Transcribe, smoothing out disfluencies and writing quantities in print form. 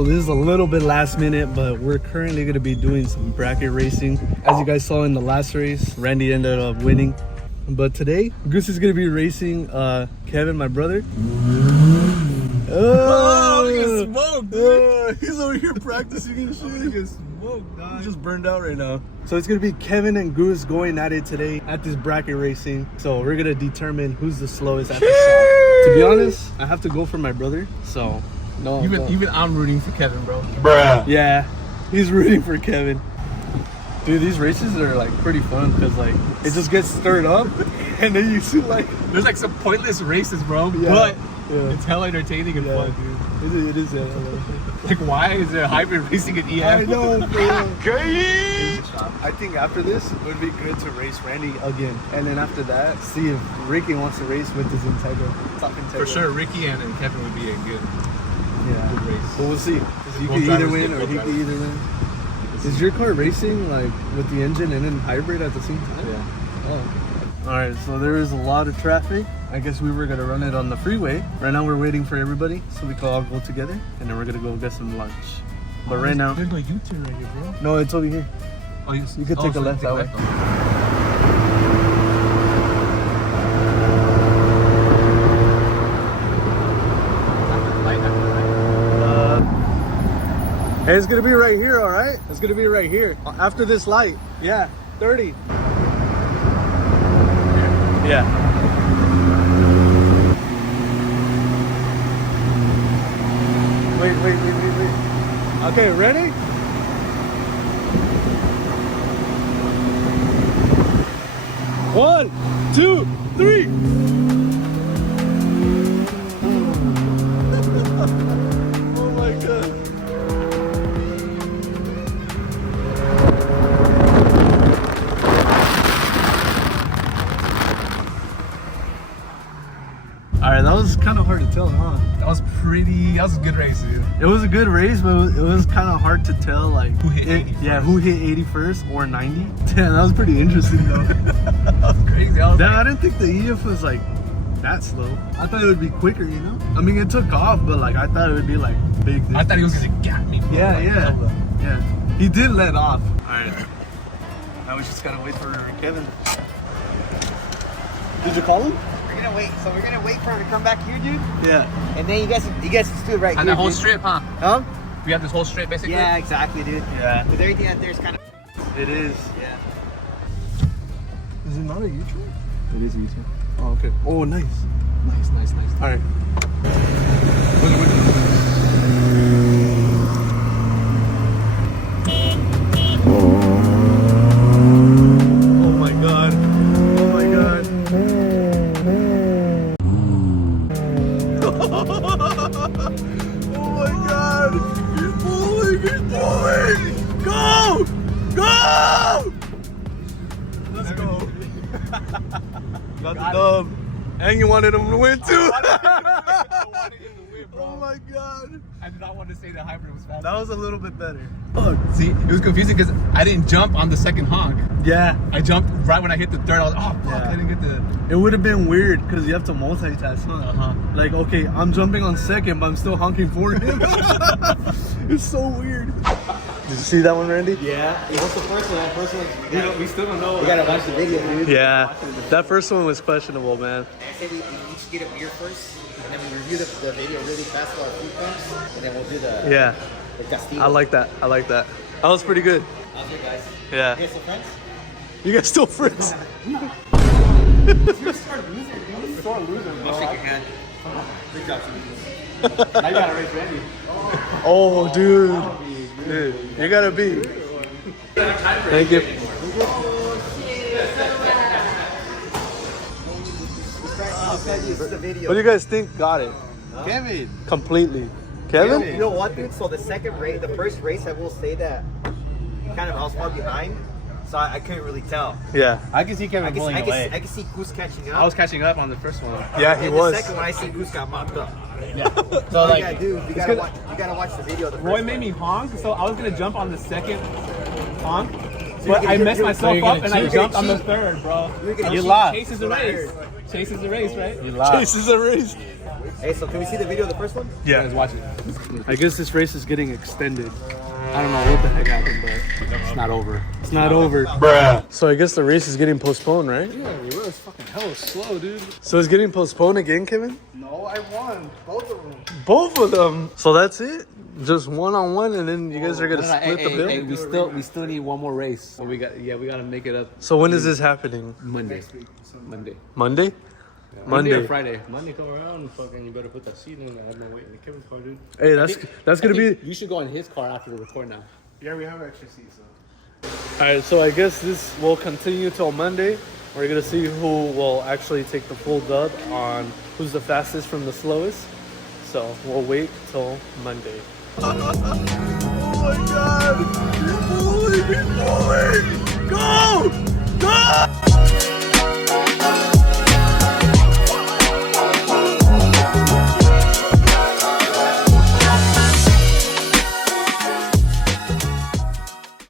So this is a little bit last minute, but we're currently going to be doing some bracket racing. As you guys saw in the last race, Randy ended up winning. But today, Goose is going to be racing Kevin, my brother. Oh, he gets smoked, dude. He's over here practicing and shit. He gets smoked, dog. He's just burned out right now. So it's going to be Kevin and Goose going at it today at this bracket racing. So we're going to determine who's the slowest at the start. To be honest, I have to go for my brother, so... No, even I'm rooting for Kevin, bro. Bruh. Yeah, he's rooting for Kevin. Dude, these races are like pretty fun because like it just gets stirred up, and then you see like there's like some pointless races, bro. Yeah, but yeah. it's hella entertaining and fun, dude. It is. Like, why is there hybrid racing at EM? I know. I think after this it would be good to race Randy again, and then after that, see if Ricky wants to race with his Integra. For sure, Ricky and Kevin would be a good. Yeah, good race. But we'll see. You could either win or he could either win. Is your car racing like with the engine and then hybrid at the same time? Yeah. Oh. All right, so there is a lot of traffic. I guess we were gonna run it on the freeway. Right now we're waiting for everybody so we can all go together, and then we're gonna go get some lunch. But right now, there's no U-turn right here, bro. No, it's over here. Oh, you could take a left that way. Hey, it's gonna be right here, all right? It's gonna be right here. After this light. Yeah, 30. Yeah. Wait. Okay, ready? One, two, three. Oh my God. Alright, that was kind of hard to tell, huh? That was a good race, dude. It was a good race, but it was kind of hard to tell, like, who hit 80 first. Yeah, who hit 80 first or 90. Damn, that was pretty interesting, though. That was crazy. I didn't think the EF was, like, that slow. I thought it would be quicker, you know? I mean, it took off, but, like, I thought it would be, like, big. I thought he was going to gap me, bro. Yeah. He did let off. Alright. Now we just gotta wait for Kevin. Did you call him? We're gonna wait. So we're gonna wait for him to come back here, dude. Yeah. And then you guys stood right and here. the whole dude. strip, huh? Huh? We have this whole strip, basically. Yeah, exactly, dude. Yeah. With everything out there is kind of. It is. Yeah. Is it not a U-turn? It is a U-turn. Oh, okay. Oh, nice. Nice. All right. Oh my God. Oh my God. He's pulling. Go. Let's go. Got the dub. And you wanted him to win too. I wanted him to win, bro. Oh my God. I did not want to say the hybrid was fast. That was a little bit better. See, it was confusing because I didn't jump on the second honk. Yeah. I jumped right when I hit the third. I was oh fuck, Yeah. I didn't get the. It would have been weird because you have to multitask, huh? Like, okay, I'm jumping on second, but I'm still honking for him. It's so weird. Did you see that one, Randy? Yeah. What's the first one? First one. We still don't know. We gotta watch the video, dude. Yeah. That first one was questionable, man. I say we each get a beer first, and then we review the video really fast while food comes, and then we'll do the. Yeah. The Castillo. I like that. That was pretty good. How's it, guys? Yeah. You guys still friends? You guys still friends? You're a sore loser, dude. Sore loser, bro. I'll shake your hand. Good job, Now you gotta raise Randy. Oh, dude. Dude, you gotta be. Thank you. What do you guys think got it? Kevin. Completely. Kevin? You know what, dude? So the first race, I will say that kind of I was far behind, so I couldn't really tell. Yeah. I can see Kevin pulling away. I can see Goose catching up. I was catching up on the first one. Yeah, he was. The second one, I see Goose got mopped up. Yeah. So So like, yeah, dude, you gotta watch the video. Of the Roy first made one. me honk, so I was gonna jump on the second honk, you're but I gonna- messed you're- myself you're gonna up and I cheat. jumped You're on the gonna third, bro. You're gonna You cheat. lost. Chase is the race. Chase is the race, right? you lost. Chase is a race. Hey, so can we see the video of the first one? Yeah. Let's watch it. I guess this race is getting extended. I don't know what the heck happened, but It's not over. it's not over. So I guess the race is getting postponed, right? Yeah, it was fucking hella slow, dude. So it's getting postponed again, Kevin? No, I won both of them. Both of them. So that's it? Just one-on-one, and then you guys are gonna split the bill? Hey, we still need one more race. So we gotta make it up So when is this happening? Monday. Monday? Monday Monday. or Friday. Monday come around, fucking, you better put that seat in. I have no weight in the Kevin's car, dude. Hey, that's gonna be... You should go in his car after the record now. Yeah, we have extra seats, so. Alright, so I guess this will continue till Monday. We're gonna see who will actually take the full dub on who's the fastest from the slowest. So we'll wait till Monday. Oh my god! Keep pulling! Keep pulling! Go! Go!